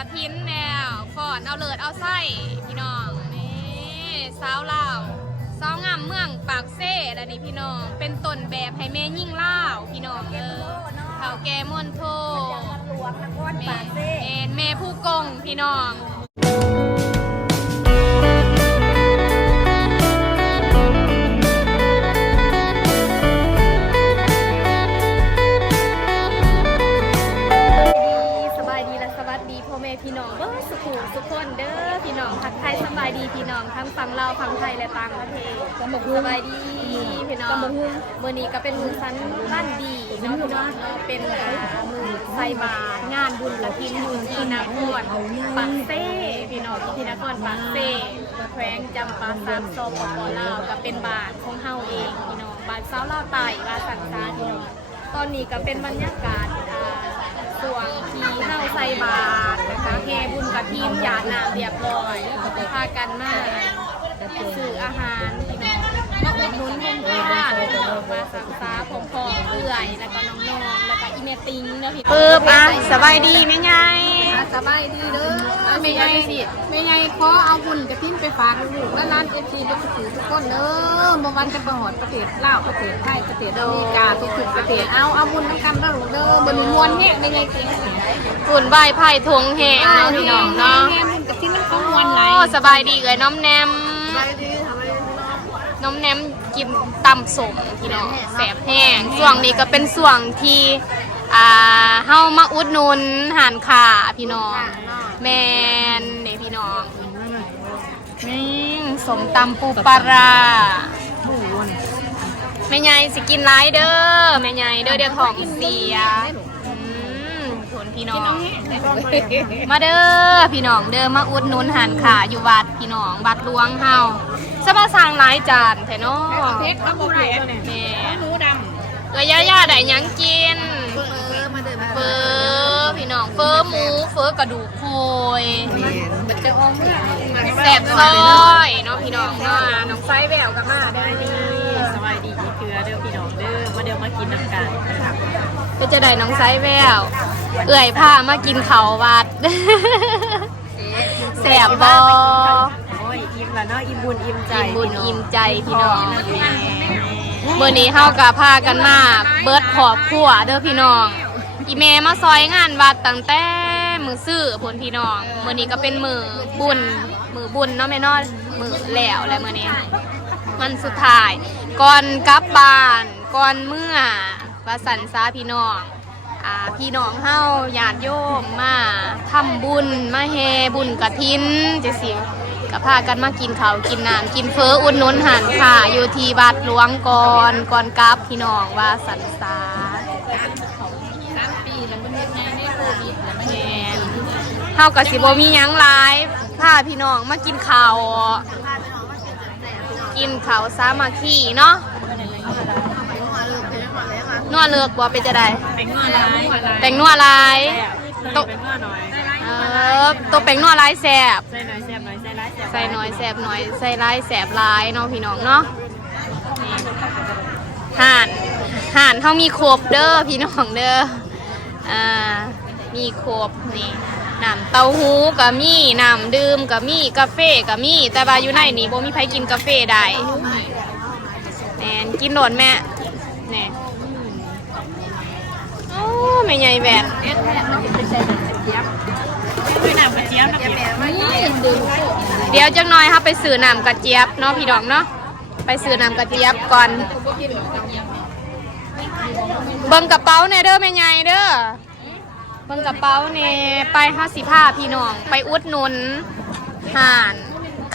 กระทินแนวก่อนเอาเลิศเอาไส้พี่น้องนี่สาวลาวสาวงามเมืองปากเซ่และนี่พี่น้องเป็นต้นแบบให้แม่ยิ่งลาวพี่น้องเฒ่าแก่ม่วนโทแม่ผู้กงพี่น้องพี่น้องสุขุมสุขคนเด้อพี่น้องทักทายสบายดีพี่น้องทั้งฝั่งลาวฝั่งไทยและต่างประเทศสบายดีพี่น้องมื้อนี้ก็เป็นมื้อสันบ้านดีเนาะพี่น้องเป็นมื้อใส่บาตรงานบุญกฐินอยู่ที่นครปากเซ่พี่น้องที่นครปากเซ่แขวงจำปาสักสปป.ลาวก็เป็นบาตรของเฮาเองพี่น้องบาตรสาวลาวใต้ลาสังสาพี่น้องตอนนี้ก็เป็นบรรยากาศส่วนที่เฮาใส่บาตรนะคะแห่บุญกฐินหยาดน้ำเรียบร้อยพากันมาซื้ออาหารพี่น้องมาอุดหนุนเพื่อนมาสังสาพร้อมๆเอื่อยแล้วก็น้องๆแล้วก็อีเมติงเนาะพี่ปึ๊บอ่ะสบายดีแม่ใหญ่สบายดีเด้อแม่ใหญ่ขอเอาบุญกฐินไปฝากลูกและร้านFCทุกคนเด้อบ่ว่าจะประหอดประเทศลาวประเทศไทยประเทศอเมริกาทุกประเทศเอาบุญนำกันเด้อลูกเด้อบ่มีมวลแฮะแม่ใหญ่เก่งบุญใบไผ่ทงแห่เนาะพี่น้องเนาะบุญกฐินมันของมวลหลายสบายดีเอ้ยน้อมแนมน้อมแนมกินตำสมพี่น้องแสบแห้งส่วงนี้ก็เป็นส่วงที่เฮามาอุดหนุนหานขาพี่น้องแมนนี่พี่น้องสมตำปูปลาร้าแม่ใหญ่สิกินไรเด้อแม่ใหญ่เด้อเดี๋ยวท้องเสียผลพี่น้องมาเด้อพี่น้องเด้อมาอุดหนุนหานขาอยู่วัดพี่น้องวัดหลวงเฮาจะมาสั่งหลายจานแท้เนาะเพชรเขาบ่ได้แม่หนูดำย่าได้ยังกินเฟอพี่น้องเฟอหมูเฟอกระดูกโคยมันจะออกแสบซอยเนาะพี่น้องเนาะน้องไซแววกับมาได้ดีสบายดีอีเถือเด้อพี่น้องเด้อมาเดี๋ยวมากินน้ำกันก็จะได้น้องไซแววเอื่อยผ้ามากินเขาวัดแสบบ่อิ่มแล้วเนาะอิ่มบุญอิ่มใจอิ่มใจพี่น้องเมื่อนี้เฮากับพากันมาเบิดขอบขั่วเด้อพี่น้องอีเมมาซอยงานวัดตั้งแต่มือซื้อผลพี่น้องเมื่อนี้ก็เป็นมือบุญเนาะแม่นอนมือแล้วและเมื่อนี้มันสุดท้ายก่อนกลับบ้านก่อนเมื่อว่าสันซาพี่น้องพี่น้องเฮาญาติโยมมาทำบุญมาแห่บุญกฐินจังซี่ก็พากันมากินข้าวกินน้ำกินเฟออุดหนุนหันค่ะอยู่ที่วัดหลวงก่อนกลับพี่น้องว่าสันซา3 ปีแล้วมันเฮ็ดงานในโควิดแล้วมันเฮาก็สิบ่มีหยังหลายพาพี่น้องมากินข้าวสามัคคีเนาะนัวเลือกบ่เป็นจะได้แต่งนัวลายตกเป็นนัวน้อยตัวเป็นนัวลายแซ่บใส่น้อยแซ่บน้อยใส่น้อยแซ่บน้อยใส่ลายแซ่บลายเนาะพี่น้องเนาะห่านเขามีครบเด้อพี่น้องเด้อมีครบนี่น้ำเต้าหู้ก็มีน้ำดื่มก็มีกาแฟก็มีแต่ว่าอยู่ในนี้บ่มีใครกินกาแฟได้แม่นกินโดนแม่แน่โอ้แม่ใหญ่แหวนเดี๋ยวจังน้อยค่ะไปซื้อน้ำกระเจี๊ยบเนาะพี่น้องเนาะไปซื้อน้ำกระเจี๊ยบก่อนเบิ่งกระเป๋าเนี่ยเด้อแม่ใหญ่เด้อเบิ่งกระเป๋าเนี่ยไป55พี่น้องไปอุดหนุนห่าน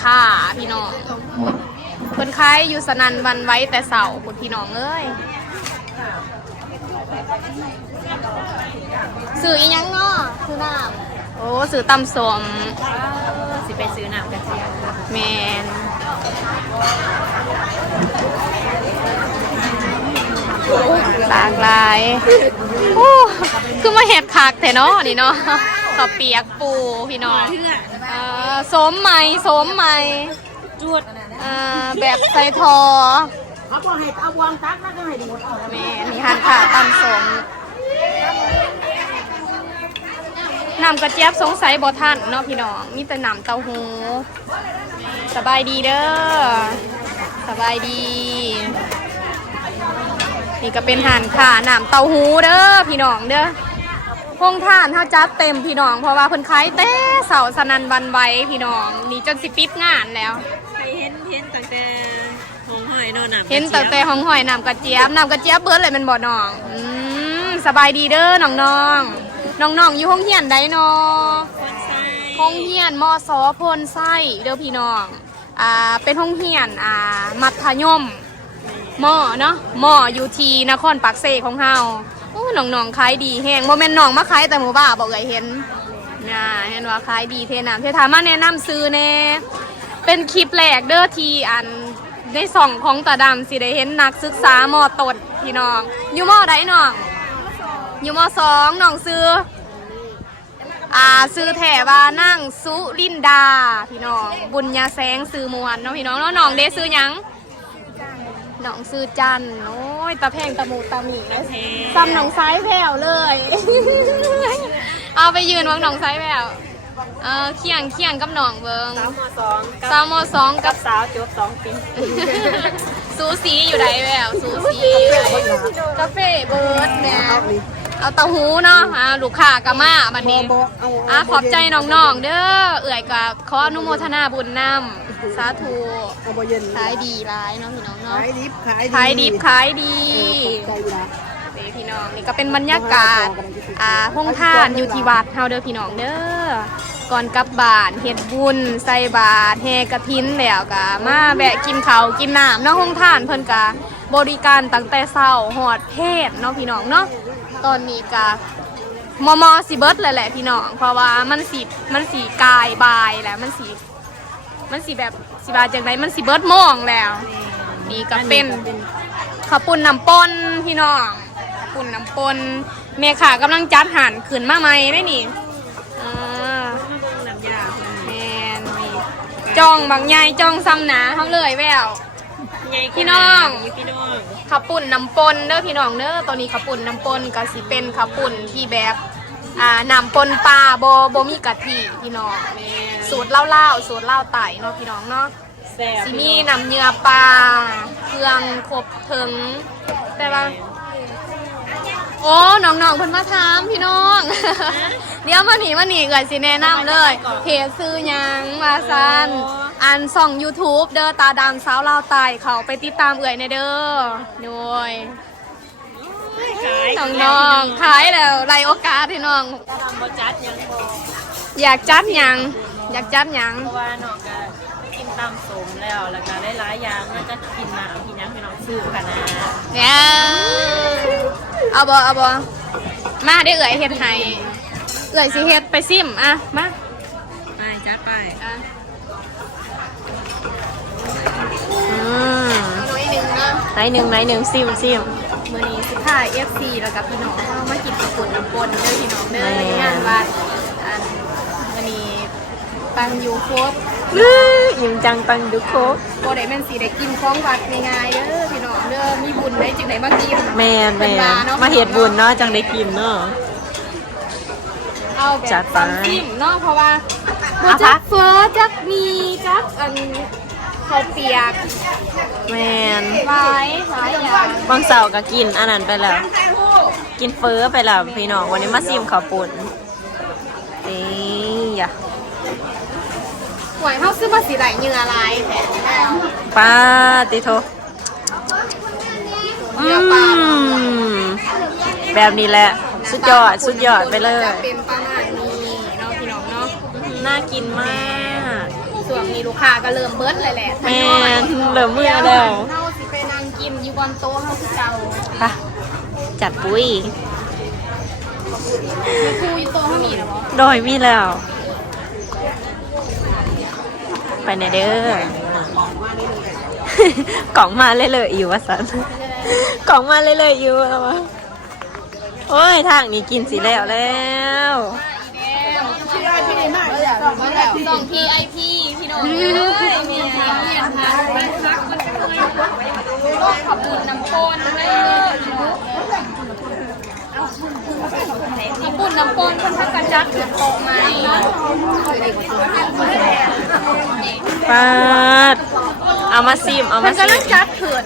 ข่าพี่น้องเพิ่นขายอยู่สนันวันไว้แต่เสาร์คุณพี่น้องเอ้ยซื้ออีหยังเนาะซื้อน้ำโอ้ซื้อตำสมสิไปซื้อน้ำกระเจี๊ยบแมนหลากหลายคือมาเห็ดคักแต่เนาะนี่เนาะข้าวเปียกปูพี่น้องสมใหม่จุดแบบใส่ทอเขาบอกให้เอาวางตักแล้วก็ให้ดูแม่นี่หั่นขาตำสม น้ำกระเจี๊ยบสงสัยบ่ทันเนาะพี่น้องมีแต่น้ำเต้าหู้สบายดีเด้อสบายดีนี่ก็เป็นห่านขาน้ำเต้าหู้เด้อพี่น้องเด้อห้องท่านเฮาจัดเต็มพี่น้องเพราะว่าเพิ่นขายแต่เสาร์สนันวันไหว้พี่น้องนี่จนสิปิดงานแล้วเห็นตั้งแต่ห้องหอยนอนเห็นตั้งแต่ห้องหอยน้ำกระเจี๊ยบเบิดเลยแมันบ่น้องสบายดีเด้อน้องอยู่ห้องเฮียนใดน้องห้องเฮียนมส.พลไส้เด้อพี่น้องเป็นห้องเฮียนมัธยมมอเนาะมออยู่ที่นครปากเซของเฮาโอ้น้องๆขายดีแฮงโมเมนต์น้องมาขายแต่หมู่บ้าบอกเลยเห็นเห็นว่าขายดีเทน้ำเทถามมาแนะนำซื้อแน่เป็นคลิปแรกเด้อทีในส่องของตาดำสิได้เห็นนักศึกษามอตดพี่น้องอยู่มอใดน้องอยู่มอ2น้องซื้อซื้อแถว่านั่งสุรินดาพี่น้องบุญญาแสงซื้อมวนเนาะพี่น้องน้องเด้ซื้อยังน้องซื้อจันโอ้ยตาแพงตาหมูนะซ้ำน้องไซส์แผ่วเลยเอาไปยืนวังน้องไซส์แผ่วเคียงกับน้องเบิงสาวม.2กับสาวจบ2 ปีสูสีอยู่ไหนแววสูสีกาแฟเบิร์ดแม่เอาเต้าหู้เนาะลูกค้ากะมาบัดนี้ขอบใจน้องๆเด้อเอื่อยกับขออนุโมทนาบุญนำสาธุขายดีร้ายเนาะพี่น้องเนาะขายดิบขายดีพี่น้องนี่ก็เป็นบรรยากาศห้องท่านอยู่ที่วัดเฮาเด้อพี่น้องเด้อก่อนกลับบ้านเฮ็ดบุญใส่บาตรแห่กฐินแล้วก็มาแวะกินข้าวกินน้ำเนาะห้องท่านเพิ่นก็บริการตั้งแต่เช้าฮอดเพศเนาะพี่น้องเนาะตอนนี้ก็มอสิเบิร์ดเลยแหละพี่น้องเพราะว่ามันสีกายบายแหละมันสีแบบสีบาจังไดมันสีเบิร์ดมองแล้วนี่ก็เป็นข้าวปุ้นน้ำปนพี่น้องข้าวปุ้นน้ำปนเมข่ากำลังจัดหั่นขึ้นมาใหม่ได้นี่แมนมีจ้องบางใหญ่จ้องซ้ำหนาเขาเลยแววพี่น้องข้าวปุ่นน้ำปนเด้อพี่น้องเด้อตอนนี้ข้าวปุ่นน้ำปนก็สิเป็นข้าวปุ่นที่แบบน้ำปนปลาโบมีกะทิพี่น้องสูตรเล่าสูตรเล่าไต่เนาะพี่น้องเนาะสิมีน้ำเนื้อปลาเครื่องครบถึงแต่ว่าโอ้น้องๆเพิ่นมาถามพี่น้องเดี๋ยวมาหนีเกิดสิแนะนำเลยเพจซื้อยังมาซันส่อง YouTube เด้อตาดำสาวลาวใต้เขาไปติดตามเอื่อยในเด้อด้วยน้องๆขายแล้วไรโอกาสพี่น้องอยากจัดยังเพราะว่าน้องก็กินตำสมแล้วก็ได้หลายอย่างน่าจะกินน้ำพี่น้องซื้อกันนะเนี่ยเอาบอมาได้เอื่อยเฮ็ดให้เอื่อยสิเฮ็ดไปซิมมาไปจัดไปไหนหนึ่งซิมมื้อนี้สิพา FC แล้วกับพี่น้องเข้ามากินข้าวปุ้นน้ำปนเด้อพี่น้องเด้อในงานวัดมื้อนี้ตังอยู่ครบยิ้มจังตังดูครบบ่ได้แม่นสิได้กินของวัดง่ายๆเด้อพี่น้องเด้อมีบุญได้จึงได้มากินแม่นมาเฮ็ดบุญเนาะจังได้กินเนาะเอาแบบตำจิ้มเนาะเพราะว่าจักเฟอจักมีจักข้าวเปียกแม่นหลายอย่างบางเสาร์ก็กินอันนั้นไปแล้วกินเฟอไปแล้วพี่น้องวันนี้มาซิมข้าวปุ้นนี่อย่าหวยเขาซื้อมาสีไหลเนื้อลายแท้ป้าติโทแบบนี้แหละสุดยอดไปเลยเป็นประมาณนี้เนาะพี่น้องเนาะน่ากินมากส่วนนี้ลูกค้าก็เริ่มเบิร์ดเลยแหละแม่เริ่มเมื่อแล้วเฮาสิไปนั่งกินอยู่บนโต๊ะเฮาคือเก่าค่ะจัดปุ้ยมีครูอยู่โต๊ะเฮามีแล้วบ่โดยมีแล้วไปไหนเด้อกล่องมาเลยอยู่วะสันกล่องมาเลยอยู่วะโอ้ยทางนี้กินสิแล้วส่ง PIP พี่น้องมีเรียนพักขอบคุณน้ำปนเลย น้ำปุ่นน้ำปนคนทักกันจักเดือดโตไหม ปาดเอามาซิมเอา มั มาน ก็ ซิ ลั ม งจัดเถิด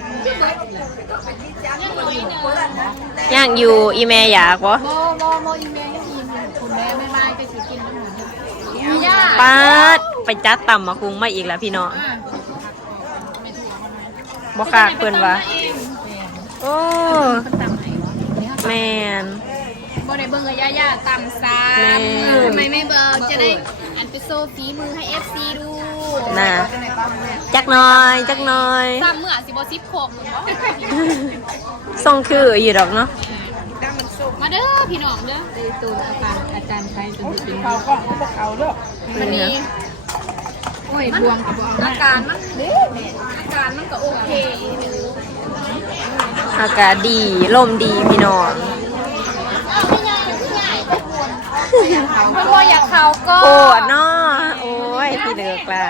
ย่างอยู่อีแม่อยากบ่ โมอีเมลให้ทีมคุณแม่ไม่บ้านไปสิกินย่า ปาดไปจัดตำมาคุงมาอีกแล้วพี่น้องบ่คากเพิ่นว่าโอ้แมน บ่ได้เบิ่งกับย่าตำซ้ำทำไมไม่เบิ่งจะได้อันไปโซฟีมือให้ FC ดู น่ะจักหน่อยจักหน่อย ซ้ำเมื่อสิบ่10โคกบ่ ส่งคืออยู่ดอกเนาะ มาเด้อพี่น้องเด้อตูนอาจารย์ใครตูนเป็นเขาก็เขาเด้อวันนี้โอ้ยบวงอาการมันอาการมันก็โอเค อากาศดีลมดีพี่น้อง เพราะว่าอยากเขาก็ โคตรเนาะโอ้ยพี่เลิกละ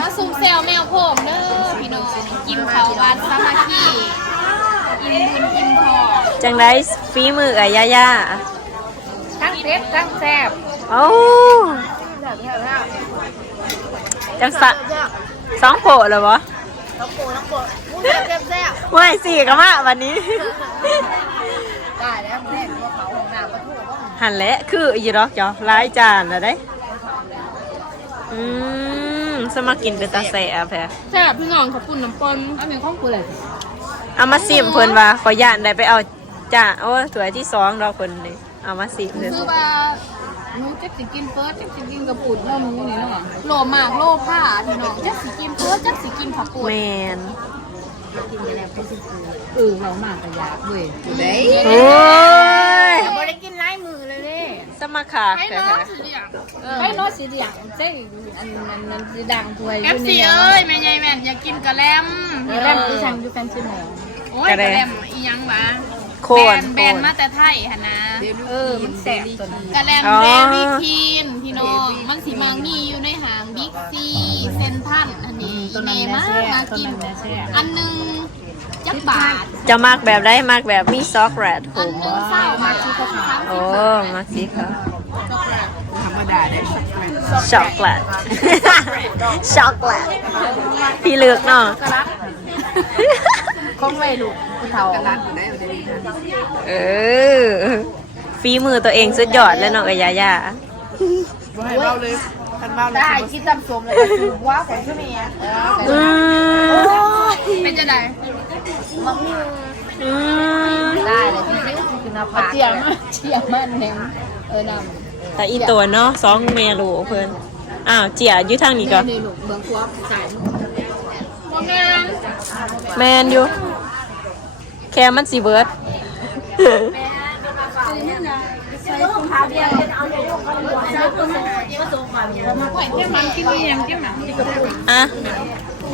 มาซุ่มแซวแมวผมเด้อพี่น้องกินเขาวัดสามัคคีอิ่มบุญอิ่มทอง จังได้ฝีมือเอ่ยย่า ทั้งเผ็ดทั้งแซ่บ โอ้จังสะสองโผเลยบ่ น้ำโปมูแซ่บแซ่บ ไม่สี่ก็มาวันนี้ ได้แล้วแม่ตัวเขาของน้ำปลาทูก็ หันแหละคืออีดอกจ้ะหลายจานแล้วได้สมากินเป็นตาแสบแพ้ แซ่บพี่น้องขอบคุณน้ำปนเอาเป็นข้องกูเลย เอามาซิมเพิ่นว่าขอย่านได้ไปเอาจ้าโอ้ถ้วยที่2เราเพิ่นนี่เอามาซิมเด้อ คือว่าหนูจะสิกินเฟิร์สจะสิกินกระปุกเนาะหนูนี่เนาะโลมากโลผ้าพี่น้องจะสิกินเฟิร์สจะสิกินผักปุด แม่น เรามากกระยาเว้ยเด้ โอ้ย บ่ได้กินหลายมือเลยเด้ สมาขาก ไป แท้ เนาะสีเหลืองไปเนาะสีเหลืองใช่อันสีด่างถ้วยอยู่นี่เอ้ยแม่ใหญ่แม่นอยากกินกะแลมกะแลมที่สั่งอยู่แฟนซีแมวโอ้ยกะแลมอีหยังวะ โคน แบนมาแต่ไทยหั่นนะมันแสบตัวนี้กะแลม อ๋อ เดลี่คีนพี่น้องมันสิมามีอยู่ในห้างบิ๊กซีเซ็นทรัลอันนี้เมมากินอันนึงจักบาท จะมากแบบได้มากแบบมีซอกแรดผ อัน ม นึงเศร้ามาที่เขาทำ โอ้มาสิค่ะ ธรรมดาได้ ช็อกโกแลต ช็อกโกแลตพี่เลือกเนาะ คงไม่ลูกผู้เฒ่า เออฝีมือตัวเองสุดยอดแล้วเนาะเอ้ยยาย่า ได้คิดจำสมเลยก็คือว่าของชื่อเมีย อืม เป็นจะได้ อืม ได้เลยที่ซื้อคือนาภาเจียมมันแหงนำ แต่อีตัวเนาะสองเมลูกเพิ่นอ้าวเจียอยู่ทางนี้ก็ ในหลุมเบื้องขวาสายมองงาน แมนอยู่แค่มันสิเบิร์ด ปล่อยเจ้ามันกินยังเจ้าหนังที่กระปุก อ่ะ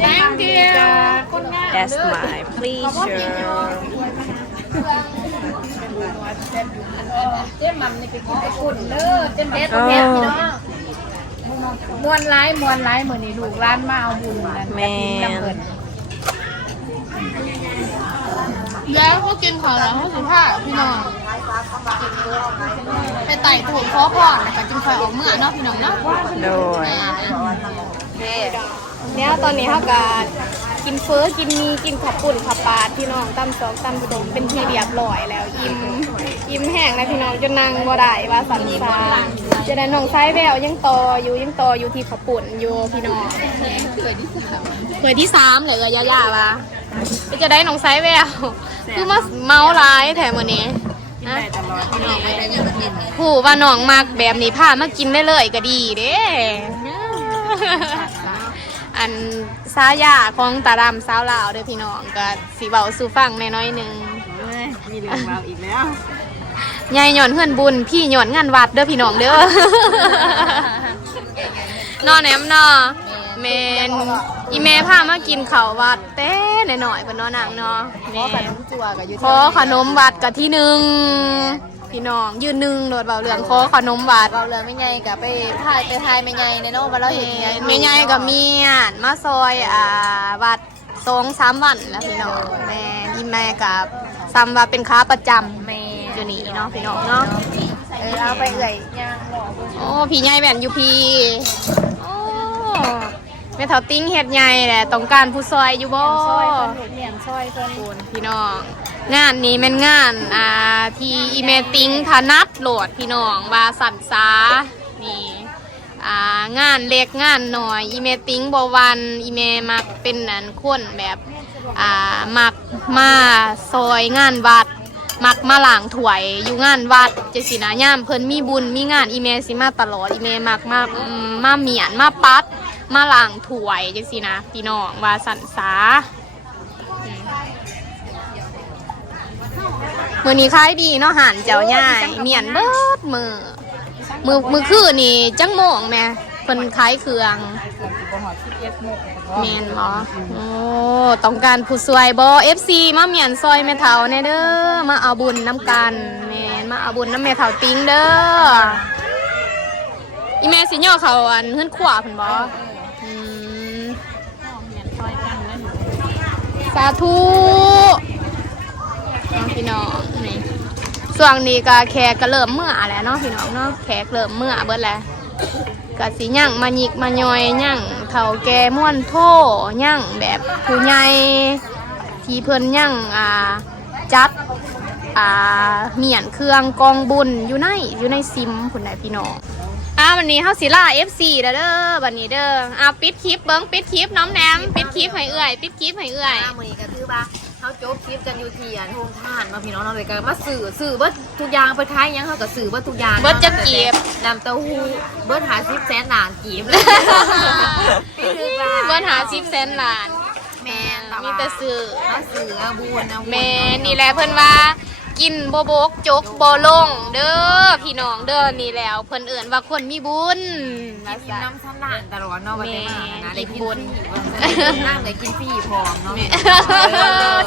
thank you คนงาน that's my pleasure เจ้ามันนี่ไปกินไปกุ่นเด้อเจ้าเด็ดเด็ดพี่น้องมวนร้ายเหมือนนี่ลูกร้านมาเอาบุญนั่น แม่น แล้วเขากินของเราเขาสิผ้าพี่น้องไปไต่ถูกคอพอนนะคะจึงคอยออกเมื่อเนาะพี่น้องเนาะ โดย เนี่ยตอนนี้เขาก็กินเฟ้อกินมีกินขับปุ่นขับปาดพี่น้องตำสองตำสมเป็นที่เรียบร้อยแล้วอิ่มแห้งแล้วพี่น้องจนนั่งบ่ได้ว่าสันซาจะได้น้องไส้แววยังต่ออยู่ที่ขับปุ่นอยู่พี่น้องเคยที่สามเลยย่าๆว่าจะได้น้องไส้แววคือมาเมาร้ายแถมวันนี้ผู้ว่าน้องมากแบบนี้พามากินได้เลยก็ดีเด้ อันซายาของตาดำสาวลาวเด้อพี่น้องก็สีเบาสู่ฟังแน่น้อยหนึ่ง มีเรื่องราวอีกแล้ว ยายหย่อนเฮือนบุญพี่หย่อนงานวัดเด้อพี่น้องเด้อ นอแหนมนอแมนอีเมพามากินข้าววัดเต้หน่อยๆเพิ่นนอนางเนาะแม่ขอขนมวัดกับที่หนึ่งพี่น้องยืนหนึ่งโดดเบาเรื่องขอขนมวัด เราเลยไม่ไงกับไปทายไม่ไงในโน้มาเราเห็นไง แม่ใหญ่กับเมียนมาซอยวัด2-3 วันแล้วพี่น้องแม่ อีแม่กับซ้ำว่าเป็นค้าประจำ แม่ อยู่นี่เนาะพี่น้องเนาะ เอาไปเอ่ยย่างหล่อ โอ้พี่ใหญ่แว่นอยู่พี่โอ้แม่เฒ่าติ้งเฮ็ดใหญ่แหละต้องการผู้ซอยอยู่บ่ ซอยคนเห็ดเหลี่ยมซอยคน คุณพี่น้องงานนี้แม่นงานที่อีเมติ้งถนัดโหลดพี่น้องว่าสันสานี่งานเล็กงานหน่อยอีเมติ้งบ่วันอีเมมักเป็นนันคนแบบมักมาซอยงานวัดมักมาล้างถ้วยอยู่งานวัดจังซี่นะย่ามเพิ่นมีบุญมีงานอีเมสิมาตลอดอีเมมักมาเมียนมาปัดมาล้างถ้วยจังซี่นะพี่น้องว่าสันสามื้อนี้ขายดีเนาะหันเจ้าย่ายเมียนเบิดมือคือนี่จังโมงแม่เพิ่นขายเครื่องแม่นบ่โอ้ต้องการผู้ช่วยบ่ FC มาเมียนซอยแม่เฒ่าแน่เด้อมาเอาบุญน้ำกันแม่นมาเอาบุญน้ำแม่เฒ่าติ้งเด้ออีแม่สิย่อเขาอันเฮือนขวาเพิ่นบ่สาธุพี่น้องนี่ส่วนนี้ก็แขกก็เริ่มเมื่อแล้วเนาะพี่น้องเนาะแขกเริ่มเมื่อเบิดแล้วก็สิย่างมาหยิกมาย่อยย่างเฒ่าแก่ม่วนโทย่างแบบผู้ใหญ่ที่เพิ่นย่างจัดเมียนเครื่องกองบุญอยู่ในซิมพุ่นน่ะพี่น้องวันนี้เฮาสิล่า FC เด้อบัดนี้เด้อปิดคลิปเบิ่งปิดคลิปน้องแหนมปิดคลิปให้เอื้อยปิดคลิปให้เอื้อย มื้อนี้ก็คือว่าเขาจบคลิปกันอยู่ที่โรงทานมาพี่น้องเราเลยก็มาสื่อเบิดทุกอย่างไปท้ายยังเขาก็สื่อเบิดทุกอย่าง เบิดจะกีบ น้ำเต้าหู้เบิดหา10แสนล้านกีบเลย เบิดหา10 แสนล้าน แม่น มีแต่ซื้อ มาสื่อเอาบุญเอาบุญ แม่นี่แหละเพิ่นว่ากินโบบกจกโบลงเด้อพี่น้องเด้อนี่แล้วเพิ่นเอิ่นว่าคนมีบุญว่า กิน ซั่น น้ำสำรานตลอดเนาะวันนี้มานะได้กิน บุญ น้ำเลยกินฟรีพร้อมเนาะ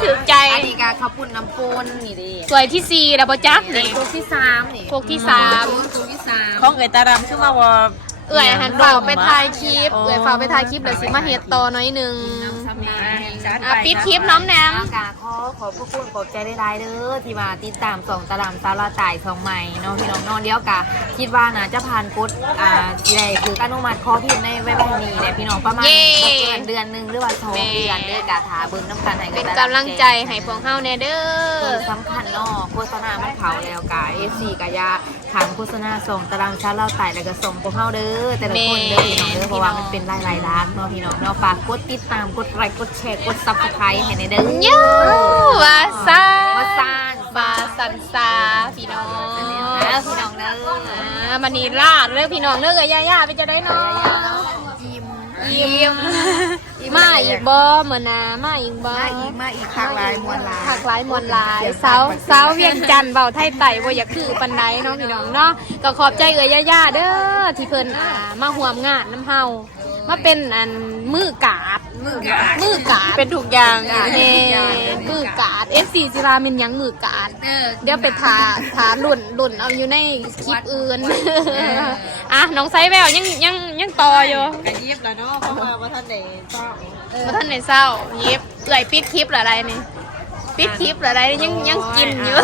ถูกใจ อันนี้ก็ข้าวปุ้นน้ำปูนนี่ดิ สวยที่4แล้วบ่จักนี่ พวกที่3นี่ พวกที่ พวกที่3 ของเอ๋ยตาดำชื่อมาว่า เอื่อยหันฝากไปถ่ายคลิปเอื่อยฝากไปถ่ายคลิปเดี๋ยวสิมาเฮ็ดต่อหน่อยนึงปิดคลิปน้องแหนม กาขอบพระคุณขอบใจได้ๆเด้อที่มาติดตามส่องตารางสาราจ่าย2ใหม่เนาะพี่น้องนอนเดียวกะคิดว่านะจะผ่านกฎสิได้คืออนุมัติขอพิมพ์ในเว็บนี้แหละพี่น้องประมาณเดือนนึงหรือว่า2เดือนเด้อกะถาเบิ่งน้ำกันให้ เป็นกำลังใจให้พวกเฮาแน่เด้อ สำคัญเนาะโฆษณามันเขาแล้วกะ FC กะยาขังโฆษณาส่งตารางสาราจ่ายแล้วก็ส่งพวกเฮาเด้อแต่ละคนเด้อพี่น้องเด้อเพราะว่ามันเป็นรายล้านเนาะพี่น้องเนาะฝากกดติดตามกดไลค์กดแชร์กด Subscribe ให้ในเด้อ ยูวาซา ว่าซาน บาสันซาพี่น้อง นะพี่น้องเด้อ มันนี่ลาดเรื่องพี่น้องเรื่องกับย่าๆไปจะได้เนาะ ยิ้ม มาอีกบ่เหมือนนะมาอีกบ่ มาอีกครั้งหลายมวลหลาย ผักหลายมวลหลายสาวเวียงจันทน์เบาไทยไต่บ่อยากคือปันไดเนาะพี่น้องเนาะก็ขอบใจย่าๆเด้อที่เพิ่นมาร่วมงานน้ำเฮามาเป็นอันมือกาดเป็นทุกอย่างแม่มือกาด FC จิราเป็นหยังมือกาดเดี๋ยวไปทาหลุ่นเอาอยู่ในคลิปอื่นน้องไซแววยังต่ออยู่ กระยิบแล้วเนาะเพราะว่าท่านเด็กเศร้า บ่ทันได้เศร้ายิบเอื่อยปิดคลิปหรืออะไรนี่ปิดคลิปหรืออะไรยังกินอยู่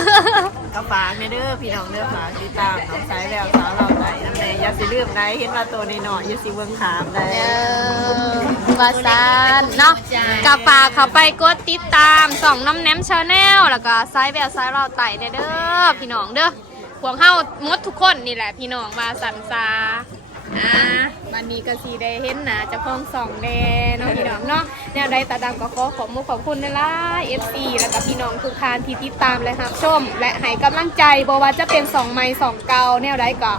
ก็ฝากเด้อพี่น้องเด้อฝากติดตามน้องสายแววสาวเราได้น้ำแดงอย่าสิลืมได้เห็นว่าตัวนี้หน่อยอย่าสิเบิ่งขามได้ วาซานเนาะกับฝากเขาไปกดติดตามส่องน้ำแนมชาแนลแล้วก็ซ้ายแบบซ้ายเราไต่เด้อพี่น้องเด้อพวกเฮาหมดทุกคนนี่แหละพี่น้องมาสันซาวันนี้ก็สีได้เห็นหนาจะพ้องส่องแดเนาะพี่น้องเนาะแนวใดตาดำก็ขอบมุกขอบคุณนะล่ะ FC แล้วก็พี่น้องทุกท่านที่ติดตามและรับชมและให้กำลังใจบ่ว่าจะเป็น2ใหม่2เก่าแนวใดก็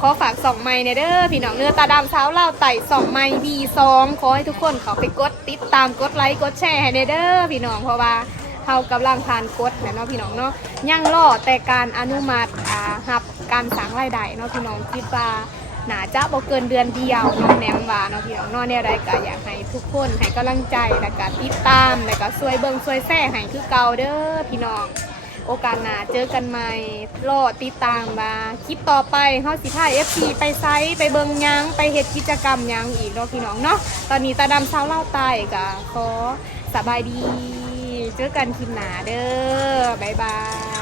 ขอฝาก2ใหม่เด้อพี่น้องเนื้อตาดำเช้าเล่าไต่2ใหม่B2ขอให้ทุกคนเขาไปกดติดตามกดไลค์กดแชร์ให้เด้อพี่น้องเพราะว่าเขากำลังผ่านกฎเนาะพี่น้องเนาะยังรอแต่การอนุมัติรับการสั่งรายได้เนาะพี่น้องคิดว่าน่าจะบ่เกินเดือนเดียวน้องแนมว่าเนาะพี่น้องเนาะแนวใดก็อยากให้ทุกคนให้กำลังใจแล้วก็ติดตามแล้วก็ช่วยเบิ่งช่วยแซ่ให้คือเก่าเด้อพี่น้องโอกาสหน้าเจอกันใหม่รอติดตามว่าคลิปต่อไปเฮาสิพา FC ไปไซต์ไปเบิ่งหยังไปเฮ็ดกิจกรรมหยังอีกเนาะพี่น้องเนาะตอนนี้ตาดำเช้าเล่าใต้ก็ขอสบายดี เจอกันคลิปหน้าเด้อบ๊ายบาย